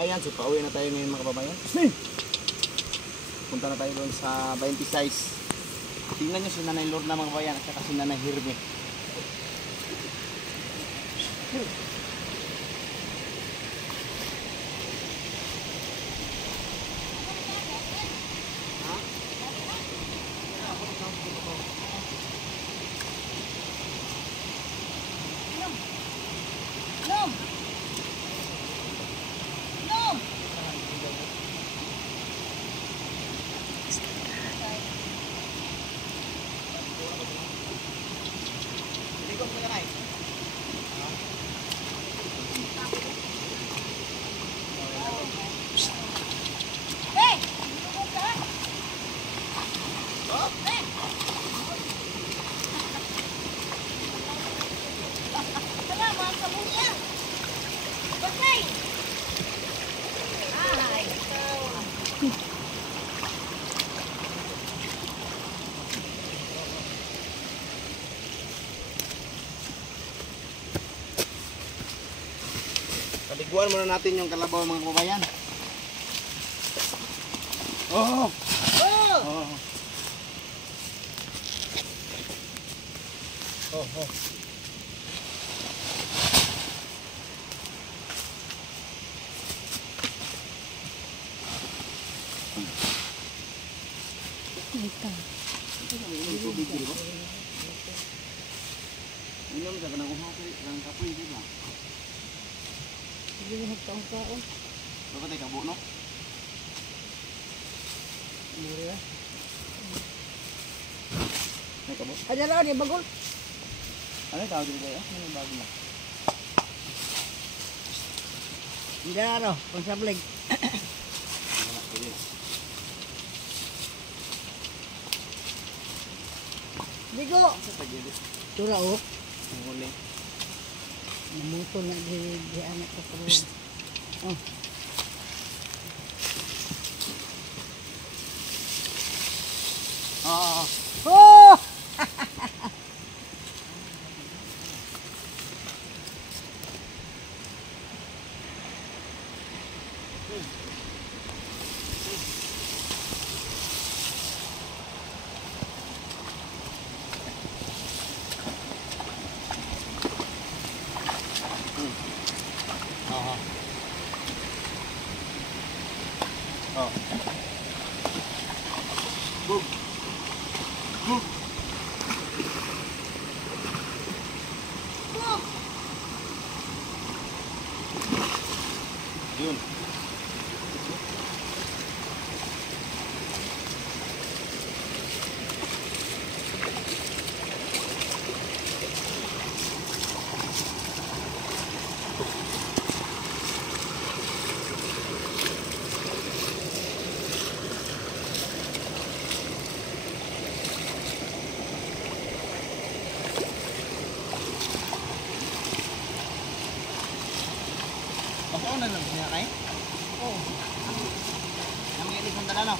kababayan. So pauwi na tayo ngayon mga kababayan. Punta na tayo doon sa 26. Tingnan nyo si Nanay Lorna mga kababayan at saka si Nanay Hirme. Paliguan muna natin yung kalabaw mga kababayan. Oh! Oh! Oh! Oh! Inom sa kanang uhaw ng kapoy diba? Hindi mo taong-taong. Bakit tayo kabo, no? Mura ya? May kabo? Ayan lang, yung bagol. Ano yung tawag dito kayo? Ano yung bagol na? Hindi na ano, kung sablig. Bigo! Tura o. Ang huli. Namuto na di anak ko pero. Oh. Oh. Oh. Oh. Boom. Boom. Boom. Yun. Ano lang niya kay? Oo. Ang ilis ng dala no.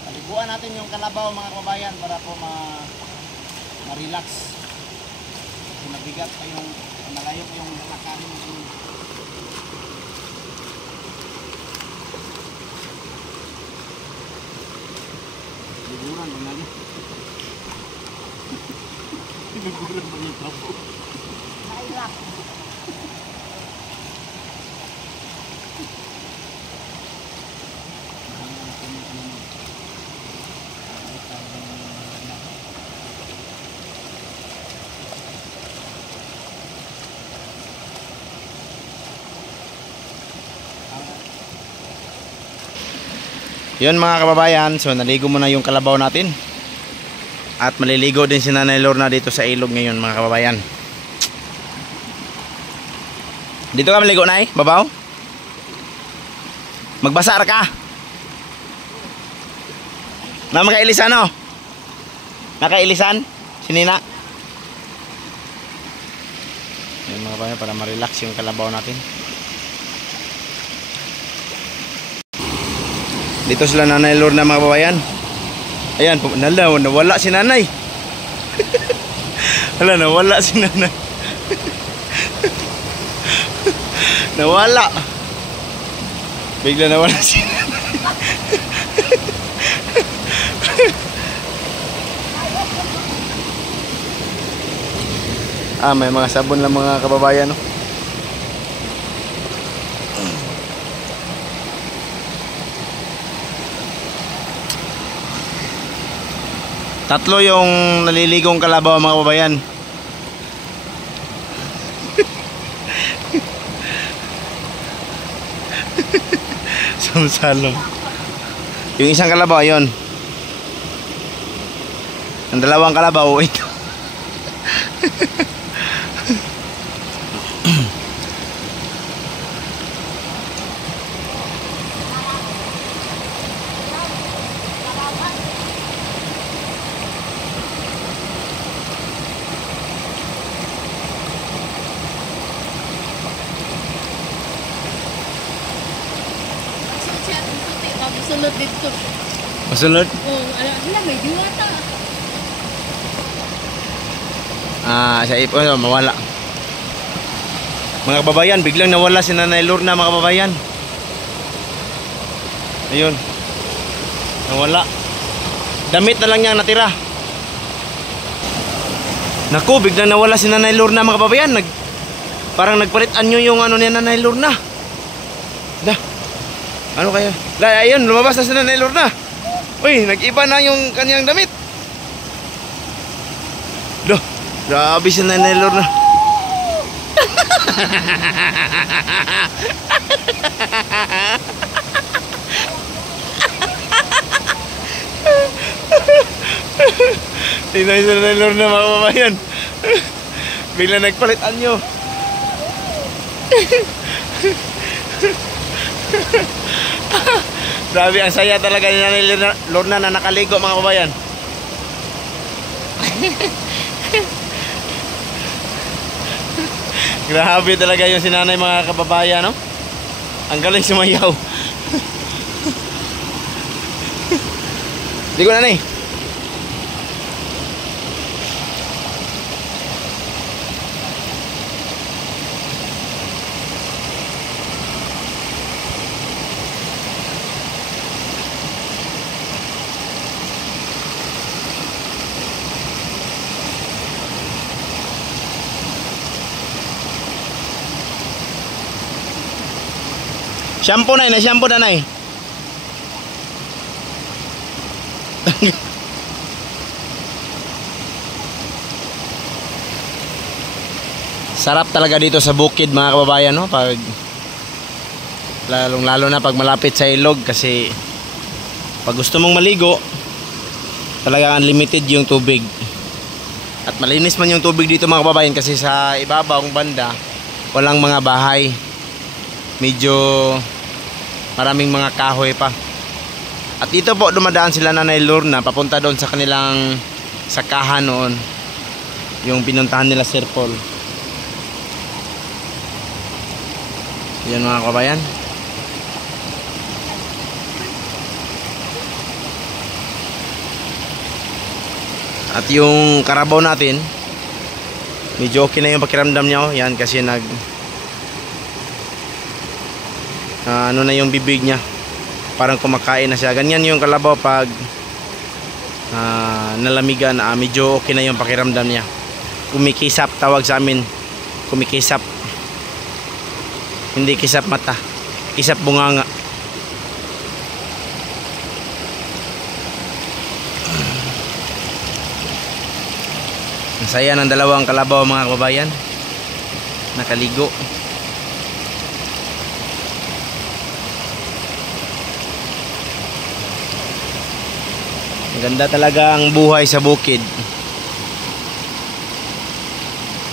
Paliguan natin yung kalabaw mga kababayan para po ma-relax. Kasi mabigat pa yung malayo yung lalakarin ng liburan bang lagi? Liburan bang yung tapo? Nailap. Yun mga kababayan, so naligo muna yung kalabaw natin. At maliligo din si Nanay Lorna dito sa ilog ngayon mga kababayan. Dito ka maligo Nay, babaw? Magbasar ka? Na makailisan no? Nakailisan? Si Nina? Yun mga kababayan, para ma-relax yung kalabaw natin. Dito sila Nanay Lorna mga kababayan. Ayan, nawala si nanay. Hala, nawala si nanay. Nawala. Bigla nawala si nanay. May mga sabon lang mga kababayan, no? Tatlo yung naliligong kalabaw mga kababayan. Samsalong. Yung isang kalabaw, yun. Ang dalawang kalabaw, ito. Masulod dito. Masulod? Oo, ala may diwata. Sa ipon, mawala. Mga kababayan, biglang nawala si Nanay Lorna mga kababayan. Ayun. Nawala. Damit na lang niya natira. Naku, biglang nawala si Nanay Lorna mga kababayan. Parang nagpalitan nyo yung ano ni Nanay Lorna. Dah. Ano kaya? Ayun, lumabas na si Nanay Lorna. Uy, nag-iba na yung kanyang damit. Dah. Grabe si Nanay Lorna. Tingnan si Nanay Lorna mga kababayan. Bigla nagpalit anyo. Grabe, ang saya talaga ni Nanay Lorna na nakaligo mga kababayan. Grabe talaga yung sinanay mga kababayan, no? Ang galing sumayaw. Ligo na, Nay. Shampoo na, shampoo na, Nay. Sarap talaga dito sa bukid mga kababayan, no? Pag lalo na pag malapit sa ilog, kasi pag gusto mong maligo, talaga unlimited yung tubig. At malinis man yung tubig dito mga kababayan, kasi sa ibabang banda walang mga bahay. Medyo maraming mga kahoy pa. At dito po dumadaan sila Nanay Lorna papunta doon sa kanilang sakahan noon, yung pinuntahan nila Sir Paul. Yan mga kabayan. At yung karabaw natin, medyo okay na yung pakiramdam niya. Yan kasi ano na yung bibig niya, parang kumakain na siya. Ganyan yung kalabaw pag nalamigan, medyo okay na yung pakiramdam niya. Kumikisap, tawag sa amin, kumikisap. Hindi kisap mata, kisap bunganga. Ang saya ng dalawang kalabaw mga kababayan, nakaligo. Ang ganda talaga ang buhay sa bukid.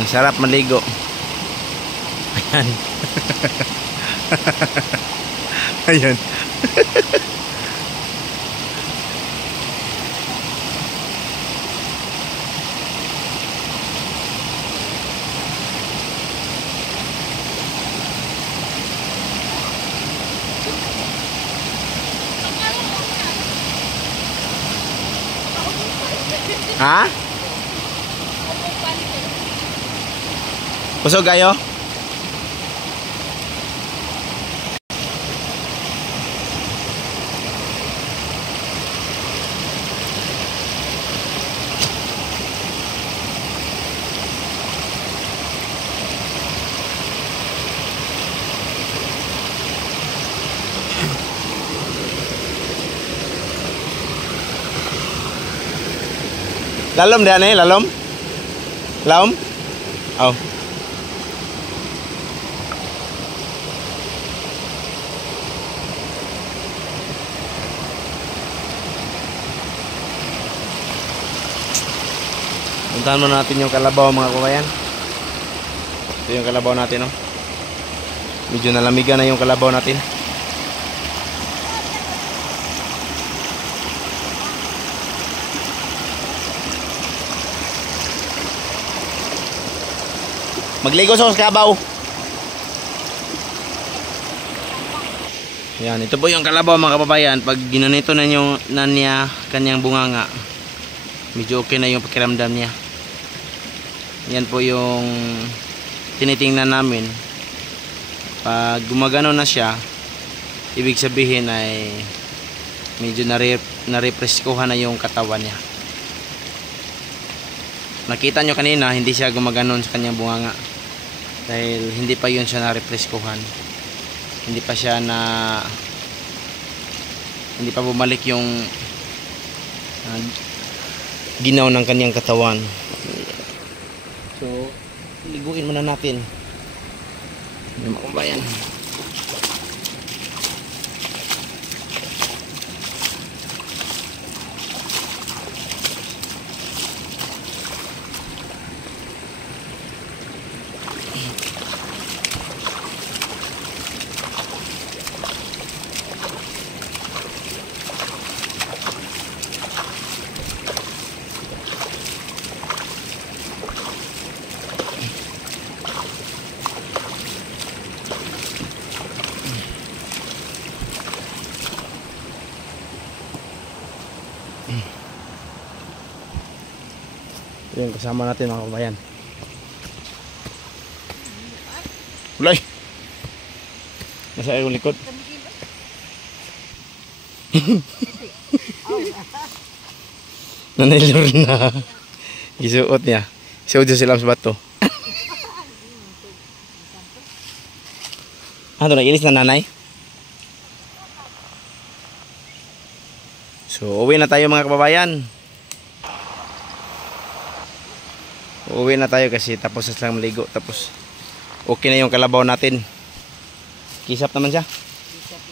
Ang sarap maligo. Ayan. Ayan. Ha? Busog kayo? Lalom dia nih, lalom. Lalom. Oh. Puntahan muna natin yung kalabaw mga kabayan. Ito yung kalabaw natin, oh. Medyo nalamigan na yung kalabaw natin. Magligo sa kalabaw. Yan, ito po yung kalabaw mga kababayan. Pag ginanito na niya kanyang bunganga, medyo okay na yung pakiramdam niya. Yan po yung tinitingnan namin. Pag gumagano na siya, ibig sabihin ay medyo narepreskuhan na yung katawan niya. Nakita nyo kanina, hindi siya gumaganon sa kanyang bunganga. Dahil hindi pa yun siya narepreskuhan. Hindi pa siya hindi pa bumalik yung ginaw ng kanyang katawan. So, liguin muna natin. Yung mga kabayan. Yung kasama natin mga kabayan. Ulay! Nasa yung likod. Nanilor na. Gisuot niya. Isuot niya sila sa bato. Ano na, ilis na nanay? So, uwi na tayo mga kababayan. Uwi na tayo kasi tapos na silang maligo. Tapos okay na yung kalabaw natin. Kisap naman siya. Kisap